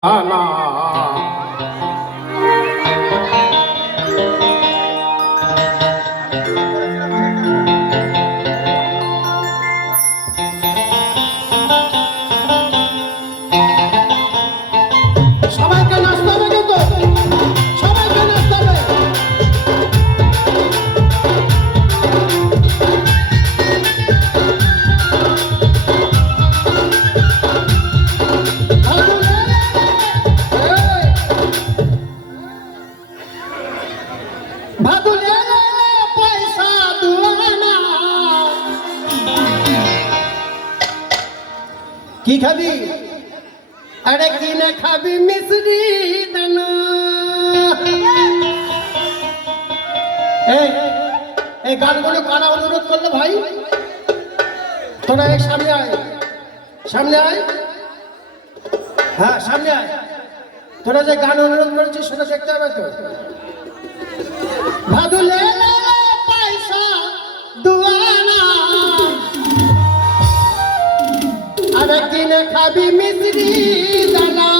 啊那 কি খাবি? আরে কিনে খাবি মিশ্রি দানা? এই গানগুলো কারা অনুরোধ করল ভাই? তোরা এই সামনে আয়। সামনে আয়। হ্যাঁ সামনে আয়। তোরা যে গান অনুরোধ করেছিস সেটা দেখতে হবে তো। ভাদুলে খাবি মিশ্রি দানা।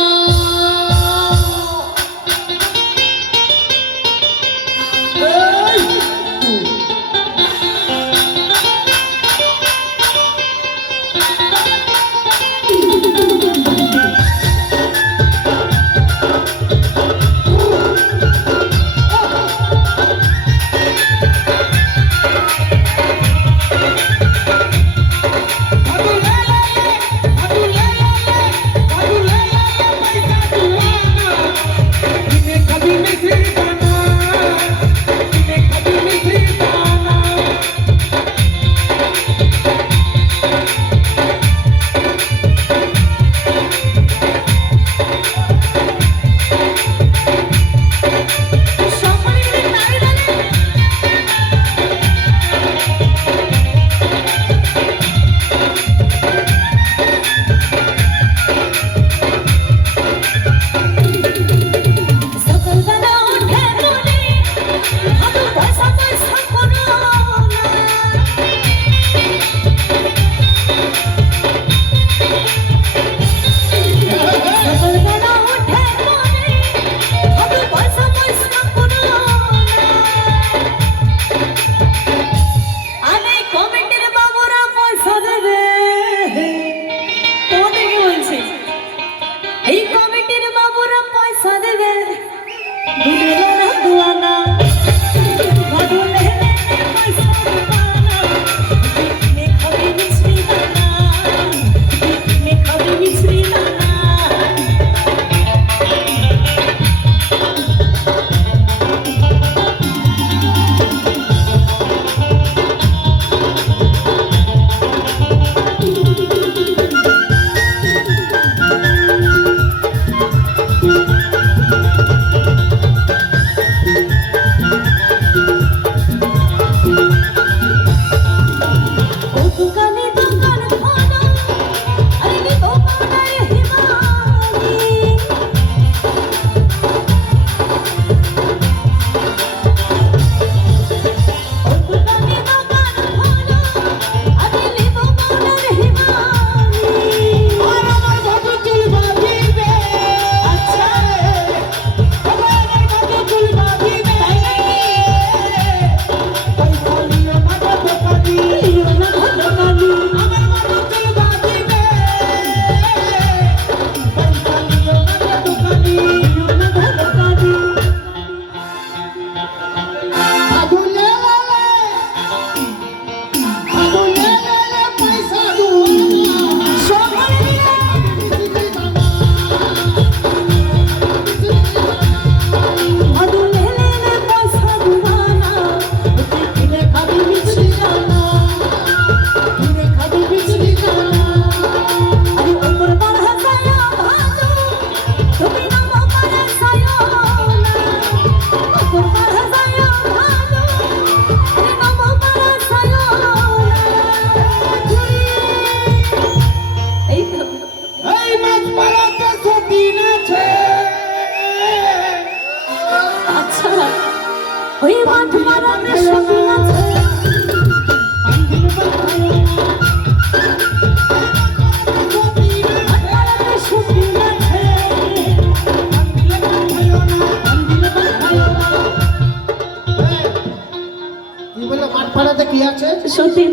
সতীন।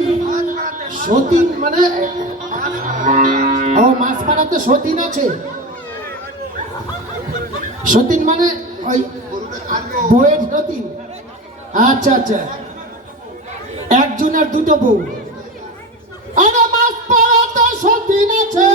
সতীন মানে ও মাছ পাড়াতে সতীন আছে। সতীন মানে ওই বউয়ের সতীন। আচ্ছা আচ্ছা। একজনের দুটো বউ। আরে মাছ পাড়াতে সতীন আছে।